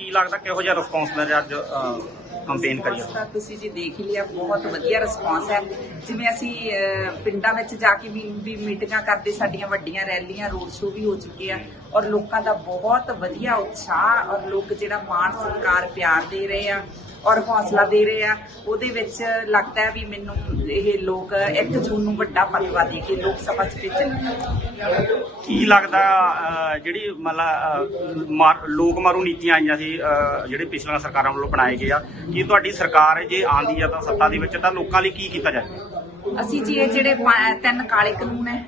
ਕੀ ਲੱਗਦਾ ਕਿਹੋ ਜਿਹਾ ਰਿਸਪੌਂਸ ਮਿਲ ਰਿਹਾ ਅੱਜ ਕੰਪੇਨ ਕਰੀ ਤਾਂ ਤੁਸੀਂ ਜੀ ਦੇਖ ਹੀ ਲਿਆ ਬਹੁਤ ਵਧੀਆ ਰਿਸਪੌਂਸ ਹੈ। ਜਿਵੇਂ ਅਸੀਂ ਅਹ, ਪਿੰਡਾਂ ਵਿੱਚ ਜਾ ਕੇ ਵੀ ਵੀ ਮੀਟਿੰਗਾਂ ਕਰਦੇ ਸਾਡੀਆਂ ਵੱਡੀਆਂ ਰੈਲੀਆਂ ਰੋਡ ਸ਼ੋਅ ਵੀ ਹੋ ਚੁੱਕੇ ਆ ਔਰ ਲੋਕਾਂ ਦਾ ਬਹੁਤ ਵਧੀਆ ਉਤਸ਼ਾਹ ਔਰ ਲੋਕ ਜਿਹੜਾ ਮਾਣ ਸਤਿਕਾਰ ਪਿਆਰ ਦੇ ਰਹੇ ਆ। ਔਰ ਹੌਸਲਾ ਦੇ ਰਹੇ ਆ। ਉਹਦੇ ਵਿੱਚ ਲੱਗਦਾ ਹੈ ਵੀ ਮੈਨੂੰ ਇਹ ਲੋਕ ਇੱਕ ਜੂਨ ਨੂੰ ਵੱਡਾ ਫਤਵਾ ਦੇ ਕੇ ਲੋਕ ਸਭਾ 'ਚ ਭੇਜਣਗੇ ਕੀ ਲੱਗਦਾ ਜਿਹੜੀ ਮਤਲਬ ਲੋਕ ਮਾਰੂ ਨੀਤੀਆਂ ਆਈਆਂ ਸੀ ਜਿਹੜੇ ਪਿਛਲੀਆਂ ਸਰਕਾਰਾਂ ਵੱਲੋਂ ਬਣਾਏ ਗਏ ਆ ਕੀ ਤੁਹਾਡੀ ਸਰਕਾਰ ਜੇ ਆਂਦੀ ਆ ਤਾਂ ਸੱਤਾ ਦੇ ਵਿੱਚ ਤਾਂ ਲੋਕਾਂ ਲਈ ਕੀ ਕੀਤਾ ਜਾਏ? ਅਸੀਂ ਜੀ ਇਹ ਜਿਹੜੇ ਤਿੰਨ ਕਾਲੇ ਕਾਨੂੰਨ ਹੈ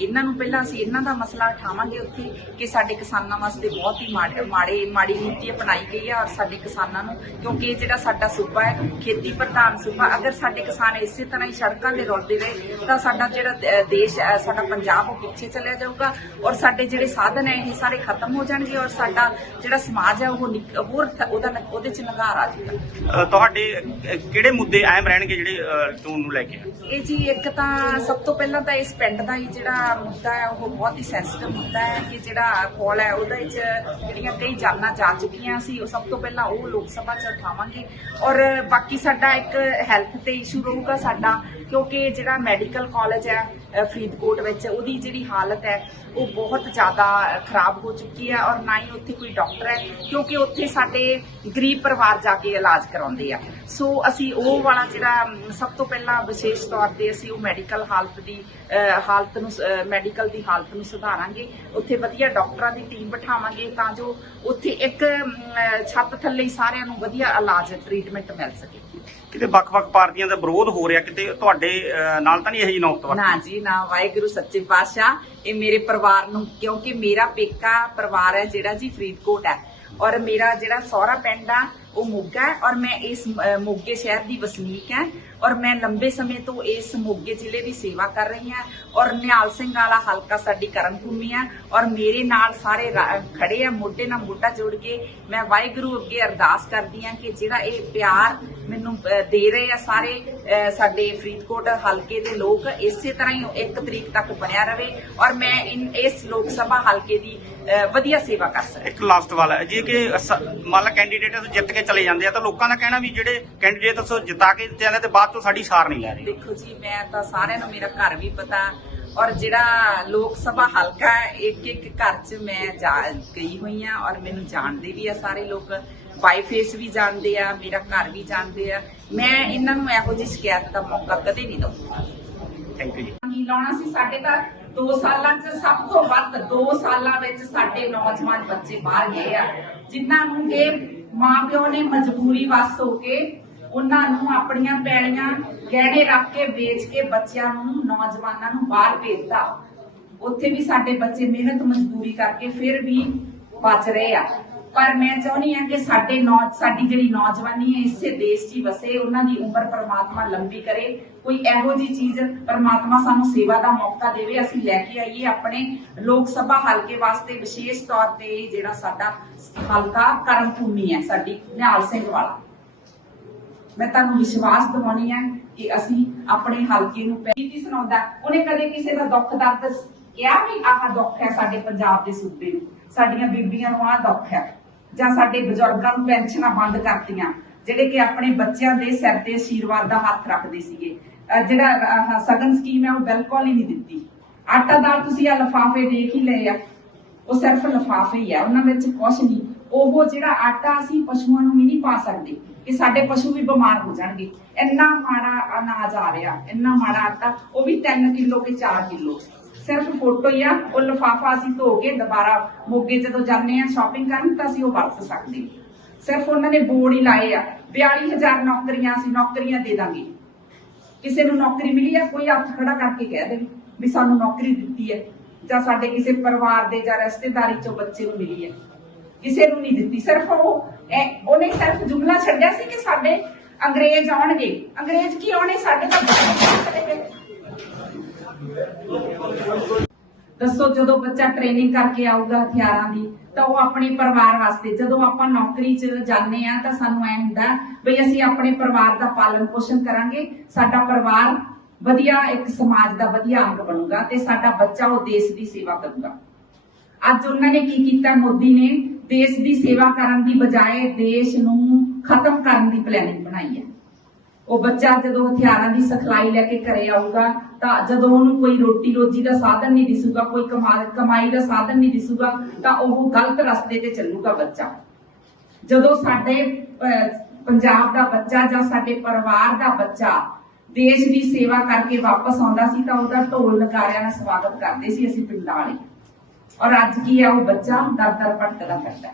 ਇਹਨਾਂ ਨੂੰ ਪਹਿਲਾਂ ਅਸੀਂ ਇਹਨਾਂ ਦਾ ਮਸਲਾ ਉਠਾਵਾਂਗੇ ਉੱਥੇ ਕਿ ਸਾਡੇ ਕਿਸਾਨਾਂ ਵਾਸਤੇ ਬਹੁਤ ਹੀ ਮਾੜੇ ਮਾੜੇ ਨੀਤੀ ਅਪਣਾਈ ਗਈ ਹੈ ਔਰ ਸਾਡੇ ਕਿਸਾਨਾਂ ਨੂੰ ਕਿਉਂਕਿ ਇਹ ਜਿਹੜਾ ਸਾਡਾ ਸੂਬਾ ਹੈ ਖੇਤੀ ਪ੍ਰਧਾਨ ਸੂਬਾ ਅਗਰ ਸਾਡੇ ਕਿਸਾਨ ਇਸੇ ਤਰ੍ਹਾਂ ਹੀ ਸੜਕਾਂ ਤੇ ਰੁਲਦੇ ਰਹੇ ਤਾਂ ਸਾਡਾ ਜਿਹੜਾ ਦ- ਦੇਸ਼ ਹੈ ਸਾਡਾ ਪੰਜਾਬ ਉਹ ਪਿੱਛੇ ਚਲਿਆ ਜਾਊਗਾ ਔਰ ਸਾਡੇ ਜਿਹੜੇ ਸਾਧਨ ਹੈ ਇਹ ਸਾਰੇ ਖਤਮ ਹੋ ਜਾਣਗੇ ਔਰ ਸਾਡਾ ਜਿਹੜਾ ਸਮਾਜ ਹੈ ਉਹ ਨਿਕ- ਹੋਰ ਉਹਦਾ ਉਹਦੇ ਚ ਨਗਾਰ ਆ ਜਾਊਗਾ। ਤੁਹਾਡੇ ਕਿਹੜੇ ਮੁੱਦੇ ਅਹਿਮ ਰਹਿਣਗੇ ਜਿਹੜੇ ਅਹ, ਚੋਣ ਨੂੰ ਲੈ ਕੇ? ਇਹ ਜੀ ਇੱਕ ਤਾਂ ਸਭ ਤੋਂ ਪਹਿਲਾਂ ਤਾਂ ਇਸ ਪਿੰਡ ਦਾ ਹੀ ਜਿਹੜਾ ਮੁੱਦਾ ਹੈ, ਉਹ ਬਹੁਤ ਹੀ ਸੈਂਸਿਟਿਵ ਮੁੱਦਾ ਹੈ ਕਿ ਜਿਹੜਾ ਕੋਲ ਹੈ, ਉਹਦੇ ਵਿੱਚ ਜਿਹੜੀਆਂ ਕਈ ਜਾਨਾਂ ਜਾ ਚੁੱਕੀਆਂ ਸੀ, ਉਹ ਸਭ ਤੋਂ ਪਹਿਲਾਂ ਉਹ ਲੋਕ ਸਭਾ 'ਚ ਉਠਾਵਾਂਗੇ। ਔਰ ਬਾਕੀ ਸਾਡਾ ਇੱਕ ਹੈਲਥ ਤੇ ਇਸ਼ੂ ਰਹੂਗਾ ਸਾਡਾ। ਕਿਉਂਕਿ ਜਿਹੜਾ ਮੈਡੀਕਲ ਕਾਲਜ ਹੈ ਫਰੀਦਕੋਟ ਵਿੱਚ, ਉਹਦੀ ਜਿਹੜੀ ਹਾਲਤ ਹੈ, ਉਹ ਬਹੁਤ ਜ਼ਿਆਦਾ ਖਰਾਬ ਹੋ ਚੁੱਕੀ ਹੈ ਔਰ ਨਾ ਹੀ ਉੱਥੇ ਕੋਈ ਡਾਕਟਰ ਹੈ, ਕਿਉਂਕਿ ਉੱਥੇ ਸਾਡੇ ਗਰੀਬ ਪਰਿਵਾਰ ਜਾ ਕੇ ਇਲਾਜ ਕਰਾਉਂਦੇ ਆ। ਸੋ ਅਸੀਂ ਉਹ ਵਾਲਾ ਜਿਹੜਾ ਸਭ ਤੋਂ ਪਹਿਲਾਂ ਵਿਸ਼ੇਸ਼ ਤੌਰ ਤੇ ਅਸੀਂ ਉਹ ਮੈਡੀਕਲ ਹਾਲਤ ਦੀ ਹਾਲਤ ਨੂੰ ਮੈਡੀਕਲ ਦੀ ਹਾਲਤ ਨੂੰ ਸੁਧਾਰਾਂਗੇ, ਉੱਥੇ ਵਧੀਆ ਡਾਕਟਰਾਂ ਦੀ ਟੀਮ ਬਿਠਾਵਾਂਗੇ ਤਾਂ ਜੋ ਉੱਥੇ ਇੱਕ ਛੱਤ ਥੱਲੇ ਸਾਰਿਆਂ ਨੂੰ ਵਧੀਆ ਇਲਾਜ, ਟ੍ਰੀਟਮੈਂਟ ਮਿਲ ਸਕੇ। ਕਿਤੇ ਵੱਖ-ਵੱਖ ਪਾਰਟੀਆਂ ਦਾ ਵਿਰੋਧ ਹੋ ਰਿਹਾ ਕਿਤੇ ਤੁਹਾਡੇ ਨਾਲ ਤਾਂ ਨਹੀਂ ਇਹੋ ਨੌਬਤ ਵਾਪਰੀ ਨਾ ਜੀ ਨਾ ਵਾਹਿਗੁਰੂ ਸੱਚੇ ਪਾਤਸ਼ਾਹ ਇਹ ਮੇਰੇ ਪਰਿਵਾਰ ਨੂੰ ਕਿਉਂਕਿ ਮੇਰਾ ਪੇਕਾ ਪਰਿਵਾਰ ਹੈ ਜਿਹੜਾ ਜੀ ਫਰੀਦਕੋਟ ਹੈ ਔਰ ਮੇਰਾ ਜਿਹੜਾ ਸਹੁਰਾ ਪਿੰਡ ਆ ਉਹ ਮੋਗਾ ਹੈ ਔਰ ਮੈਂ ਇਸ ਮੋਗੇ ਸ਼ਹਿਰ ਦੀ ਵਸਨੀਕ ਹਾਂ ਔਰ ਮੈਂ ਲੰਬੇ ਸਮੇਂ ਤੋਂ ਇਸ ਮੋਗੇ ਜ਼ਿਲ੍ਹੇ ਦੀ ਸੇਵਾ ਕਰ ਰਹੀ ਹਾਂ ਔਰ ਨਿਹਾਲ ਸਿੰਘ ਵਾਲਾ ਹਲਕਾ ਸਾਡੀ ਕਰਮ ਭੂਮੀ ਆ ਔਰ ਮੇਰੇ ਨਾਲ ਸਾਰੇ ਖੜੇ ਆ, ਮੋਢੇ ਨਾਲ ਮੋਢਾ ਜੋੜ ਕੇ ਮੈਂ ਵਾਹਿਗੁਰੂ ਅੱਗੇ ਅਰਦਾਸ ਕਰਦੀ ਹਾਂ ਕਿ ਜਿਹੜਾ ਇਹ ਪਿਆਰ ਮੈਨੂੰ ਦੇ ਰਹੇ ਆ ਸਾਰੇ ਸਾਡੇ ਫਰੀਦਕੋਟ ਹਲਕੇ ਦੇ ਲੋਕ, ਇਸੇ ਤਰ੍ਹਾਂ ਹੀ 1 ਤਰੀਕ ਤੱਕ ਬਣਿਆ ਰਵੇ ਔਰ ਮੈਂ ਇਸ ਲੋਕ ਸਭਾ ਹਲਕੇ ਦੀ ਵਧੀਆ ਸੇਵਾ ਕਰ ਸਕਾਂ ਇੱਕ ਲਾਸਟ ਵਾਲਾ ਹੈ, ਜੇ ਕਿ ਮੰਨ ਲਾ ਕੈਂਡੀਡੇਟ ਜਿੱਤ ਕੇ ਚਲੇ ਜਾਂਦੇ ਆ ਤਾਂ ਲੋਕਾਂ ਦਾ ਕਹਿਣਾ ਵੀ ਜਿਹੜੇ ਕੈਂਡੀਡੇਟ ਜਿਤਾ ਕੇ ਜਾਂਦੇ ਤੇ ਬਾਅਦ ਚੋਂ ਸਾਡੀ ਸਾਰ ਨਹੀਂ ਲੈ ਰਹੇ। ਦੇਖੋ ਜੀ ਮੈਂ ਤਾਂ ਸਾਰਿਆਂ ਨੂੰ ਮੇਰਾ ਘਰ ਵੀ ਪਤਾ ਔਰ ਜਿਹੜਾ ਲੋਕ ਸਭਾ ਹਲਕਾ ਹੈ ਇੱਕ ਇੱਕ ਘਰ 'ਚ ਮੈਂ ਜਾ ਗਈ ਹੋਈ ਆ ਔਰ ਮੈਨੂੰ ਜਾਣਦੇ ਵੀ ਆ ਸਾਰੇ ਲੋਕ। ਬਾਈ ਫੇਸ ਵੀ ਜਾਣਦੇ ਆ ਮੇਰਾ ਘਰ ਵੀ ਜਾਣਦੇ ਆ। ਮੈਂ ਇਹਨਾਂ ਨੂੰ ਇਹੋ ਜਿਹੀ ਸ਼ਿਕਾਇਤ ਦਾ ਮੌਕਾ ਕਦੇ ਨਹੀਂ ਦਊਂਗੀ। ਥੈਂਕ ਯੂ ਜੀ। ਨਹੀਂ ਲਾਉਣਾ ਸੀ? ਸਾਡੇ ਤਾਂ 2 ਸਾਲਾਂ 'ਚ ਸਭ ਤੋਂ ਵੱਧ 2 ਸਾਲਾਂ ਵਿੱਚ ਸਾਡੇ ਨੌਜਵਾਨ ਬੱਚੇ ਬਾਹਰ ਗਏ ਆ। ਜਿਨ੍ਹਾਂ ਨੂੰ ਇਹ ਮਾਪਿਓ ਨੇ ਮਜਬੂਰੀ ਵਸ ਹੋ ਕੇ ਉਹਨਾਂ ਨੂੰ ਆਪਣੀਆਂ ਪੈੜੀਆਂ ਗਹਿਣੇ ਰੱਖ ਕੇ ਵੇਚ ਕੇ ਬੱਚਿਆਂ ਨੂੰ, ਨੌਜਵਾਨਾਂ ਨੂੰ ਬਾਹਰ ਭੇਜਦਾ ਉੱਥੇ ਵੀ ਸਾਡੇ ਬੱਚੇ ਮਿਹਨਤ ਮਜ਼ਦੂਰੀ ਕਰਕੇ ਫਿਰ ਵੀ ਬਚ ਰਹੇ ਆ। ਪਰ ਮੈਂ ਚਾਹੁੰਦੀ ਆ ਕਿ ਸਾਡੇ ਨੌ, ਸਾਡੀ ਜਿਹੜੀ ਨੌਜਵਾਨੀ ਹੈ, ਇਸੇ ਦੇਸ਼ 'ਚ ਵਸੇ, ਉਹਨਾਂ ਦੀ ਉਮਰ ਪ੍ਰਮਾਤਮਾ ਲੰਬੀ ਕਰੇ। ਕੋਈ ਇਹੋ ਜੀ ਚੀਜ਼ ਪ੍ਰਮਾਤਮਾ ਸਾਨੂੰ ਸੇਵਾ ਦਾ ਮੌਕਾ ਦੇਵੇ, ਅਸੀਂ ਲੈ ਕੇ ਆਈਏ ਆਪਣੇ ਲੋਕ ਸਭਾ ਹਲਕੇ ਵਾਸਤੇ ਵਿਸ਼ੇਸ਼ ਤੌਰ ਤੇ ਜਿਹੜਾ ਸਾਡਾ ਹਲਕਾ ਕਰਮ ਭੂਮੀ ਹੈ, ਸਾਡੀ ਨਿਹਾਲ ਸਿੰਘ ਵਾਲਾ। ਮੈਂ ਤੁਹਾਨੂੰ ਵਿਸ਼ਵਾਸ ਦਿਵਾਉਣੀ ਹੈ ਕਿ ਅਸੀਂ ਆਪਣੇ ਹਲਕੇ ਨੂੰ ਪਹਿਲੀ ਸੁਣਾਉਂਦਾ। ਉਹਨੇ ਕਦੇ ਕਿਸੇ ਦਾ ਦੁੱਖ ਦਰਦ ਕਿਹਾ ਵੀ ਆਹ ਦੁੱਖ ਹੈ ਸਾਡੇ ਪੰਜਾਬ ਦੇ ਸੂਬੇ ਨੂੰ? ਸਾਡੀਆਂ ਬੀਬੀਆਂ ਨੂੰ ਆਹ ਦੁੱਖ ਹੈ। ਜਾਂ ਸਾਡੇ ਬਜ਼ੁਰਗਾਂ ਨੂੰ ਪੈਨਸ਼ਨਾਂ ਬੰਦ ਕਰਤੀਆਂ, ਜਿਹੜੇ ਕਿ ਆਪਣੇ ਬੱਚਿਆਂ ਦੇ ਸਿਰ ਤੇ ਆਸ਼ੀਰਵਾਦ ਦਾ ਹੱਥ ਰੱਖਦੇ ਸੀਗੇ। ਜਿਹੜਾ ਸਗਨ ਸਕੀਮ ਹੈ, ਉਹ ਬਿਲਕੁਲ ਹੀ ਨਹੀਂ ਦਿੱਤੀ। ਆਟਾ ਦਾਲ ਤੁਸੀਂ ਆ ਲਫਾਫੇ ਦੇਖ ਹੀ ਲਏ ਆ। ਉਹ ਸਿਰਫ ਲਫਾਫੇ ਹੀ ਆ। ਉਹਨਾਂ ਵਿੱਚ ਕੁਝ ਨਹੀਂ। ਉਹ ਜਿਹੜਾ ਆਟਾ ਅਸੀਂ ਪਸ਼ੂਆਂ ਨੂੰ ਵੀ ਨਹੀਂ ਪਾ ਸਕਦੇ ਕਿ ਸਾਡੇ ਪਸ਼ੂ ਵੀ ਬਿਮਾਰ ਹੋ ਜਾਣਗੇ। ਇੰਨਾ ਮਾੜਾ ਅਨਾਜ ਆ ਰਿਹਾ, ਇੰਨਾ ਮਾੜਾ ਆਟਾ, ਉਹ ਵੀ 3 ਕਿਲੋ ਕੇ 4 ਕਿਲੋ। ਸਿਰਫ ਫੋਟੋ ਹੀ ਆ, ਉਹ ਲਫਾਫਾ ਅਸੀਂ ਧੋ ਕੇ ਦੁਬਾਰਾ ਮੋਗੇ ਜਦੋਂ ਜਾਂਦੇ ਆ ਸ਼ਾਪਿੰਗ ਕਰਨ ਤਾਂ ਅਸੀਂ ਉਹ ਵਰਤ ਸਕਦੇ ਸਿਰਫ ਉਹਨਾਂ ਨੇ ਬੋਰਡ ਹੀ ਲਾਏ ਆ 42000 ਨੌਕਰੀਆਂ ਅਸੀਂ ਨੌਕਰੀਆਂ ਦੇ ਦਾਂਗੇ। ਕਿਸੇ ਨੂੰ ਨੌਕਰੀ ਮਿਲੀ ਹੈ ਕੋਈ ਹੱਥ ਖੜਾ ਕਰਕੇ ਕਹਿ ਦੇਵੇ ਵੀ ਸਾਨੂੰ ਨੌਕਰੀ ਦਿੱਤੀ ਹੈ ਜਾਂ ਸਾਡੇ ਕਿਸੇ ਪਰਿਵਾਰ ਦੇ ਜਾਂ ਰਿਸ਼ਤੇਦਾਰੀ ਚੋਂ ਬੱਚੇ ਨੂੰ ਮਿਲੀ ਹੈ। ਕਿਸੇ ਨੂੰ ਨਹੀਂ ਦਿੱਤੀ। ਸਿਰਫ ਉਹ ਉਹਨੇ ਸਿਰਫ ਜੁਮਲਾ ਛੱਡਿਆ ਸੀ ਕਿ ਸਾਡੇ ਅੰਗਰੇਜ਼ ਆਉਣਗੇ। ਅੰਗਰੇਜ਼ ਕੀ ਆਉਣੇ? ਸਾਡੇ ਤਾਂ ਦੱਸੋ, ਜਦੋਂ ਬੱਚਾ ਟ੍ਰੇਨਿੰਗ ਕਰਕੇ ਆਊਗਾ ਹਥਿਆਰਾਂ ਦੀ, ਤਾਂ ਉਹ ਆਪਣੇ ਪਰਿਵਾਰ ਵਾਸਤੇ, ਜਦੋਂ ਆਪਾਂ ਨੌਕਰੀ 'ਚ ਜਾਂਦੇ ਆ ਤਾਂ ਸਾਨੂੰ ਐ ਹੁੰਦਾ ਵੀ ਅਸੀਂ ਆਪਣੇ ਪਰਿਵਾਰ ਦਾ ਪਾਲਣ ਪੋਸ਼ਣ ਕਰਾਂਗੇ, ਸਾਡਾ ਪਰਿਵਾਰ ਵਧੀਆ ਇੱਕ ਸਮਾਜ ਦਾ ਵਧੀਆ ਅੰਗ ਬਣੂਗਾ ਤੇ ਸਾਡਾ ਬੱਚਾ ਉਹ ਦੇਸ਼ ਦੀ ਸੇਵਾ ਕਰੂਗਾ। ਅੱਜ ਉਹਨਾਂ ਨੇ ਕੀ ਕੀਤਾ? ਮੋਦੀ ਨੇ ਦੇਸ਼ ਦੀ ਸੇਵਾ ਕਰਨ ਦੀ ਬਜਾਏ ਦੇਸ਼ ਨੂੰ ਖਤਮ ਕਰਨ ਦੀ ਪਲੈਨਿੰਗ ਬਣਾਈ ਹੈ। ਉਹ ਬੱਚਾ ਜਦੋਂ ਹਥਿਆਰਾਂ ਦੀ ਸਿਖਲਾਈ ਲੈ ਕੇ ਘਰੇ ਆਊਗਾ, ਤਾਂ ਜਦੋਂ ਉਹਨੂੰ ਕੋਈ ਰੋਟੀ ਰੋਜੀ ਦਾ ਸਾਧਨ ਨਹੀਂ ਦਿਸੂਗਾ, ਕੋਈ ਕਮਾ- ਕਮਾਈ ਦਾ ਸਾਧਨ ਨਹੀਂ ਦਿਸੂਗਾ, ਤਾਂ ਉਹ ਗਲਤ ਰਸਤੇ ਤੇ ਚੱਲੂਗਾ ਬੱਚਾ। ਜਦੋਂ ਸਾਡੇ ਪੰਜਾਬ ਦਾ ਬੱਚਾ ਜਾਂ ਸਾਡੇ ਪਰਿਵਾਰ ਦਾ ਬੱਚਾ ਦੇਸ਼ ਦੀ ਸੇਵਾ ਕਰਕੇ ਵਾਪਸ ਆਉਂਦਾ ਸੀ, ਤਾਂ ਉਹਦਾ ਢੋਲ ਨਗਾਰਿਆਂ ਨਾਲ ਸਵਾਗਤ ਕਰਦੇ ਸੀ ਅਸੀਂ ਪਿੰਡਾਂ ਵਾਲੇ। ਔਰ ਅੱਜ ਕੀ ਹੈ ਉਹ ਬੱਚਾ ਦਰ ਦਰ ਭਟਕਦਾ ਫਿਰਦਾ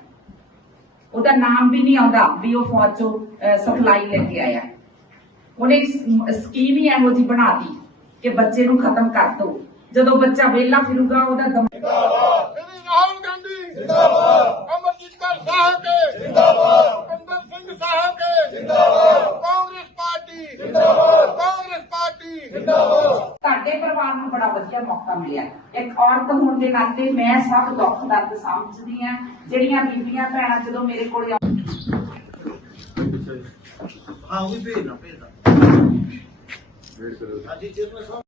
ਉਹਦਾ ਨਾਮ ਵੀ ਨਹੀਂ ਆਉਂਦਾ, ਵੀ ਉਹ ਫੌਜ ਚੋਂ ਸਪਲਾਈ ਲੈ ਕੇ ਆਇਆ ਉਹਨੇ ਸਕੀਮ ਹੀ ਇਹੋ ਜੀ ਬਣਾਤੀ ਕਿ ਬੱਚੇ ਨੂੰ ਖਤਮ ਕਰ ਦੋ। ਜਦੋਂ ਬੱਚਾ ਵਿਹਲਾ ਫਿਰੂਗਾ, ਉਹਦਾ ਦਮ ਸ਼੍ਰੀ ਰਾਹੁਲ ਗਾਂਧੀ! ਜਿੰਦਾਬਾਦ ਅਮਰਜੀਤ ਕੌਰ ਸਾਹਿਬ ਕੇ ਜਿੰਦਾਬਾਦ ਅੰਦਰ ਸਿੰਘ ਸਾਹਿਬ ਕੇ ਜਿੰਦਾਬਾਦ ਕਾਂਗਰਸ ਪਾਰਟੀ ਜਿੰਦਾਬਾਦ ਕਾਂਗਰਸ ਪਾਰਟੀ ਜਿੰਦਾਬਾਦ ਤੁਹਾਡੇ ਪਰਿਵਾਰ ਨੂੰ ਬੜਾ ਵਧੀਆ ਮੌਕਾ ਮਿਲਿਆ। ਇੱਕ ਔਰਤ ਹੋਣ ਦੇ ਨਾਤੇ ਮੈਂ ਸਭ ਦੁੱਖ ਦਰਦ ਸਮਝਦੀ ਆ ਜਿਹੜੀਆਂ ਬੀਬੀਆਂ ਭੈਣਾਂ ਜਦੋਂ ਮੇਰੇ ਕੋਲ ਆ ਹਾਂ ਉਹ ਵੀ ਭੇਜਣਾ ਹਾਂਜੀ ਚੇਅਰਮੈਨ ਸਾਹਿਬ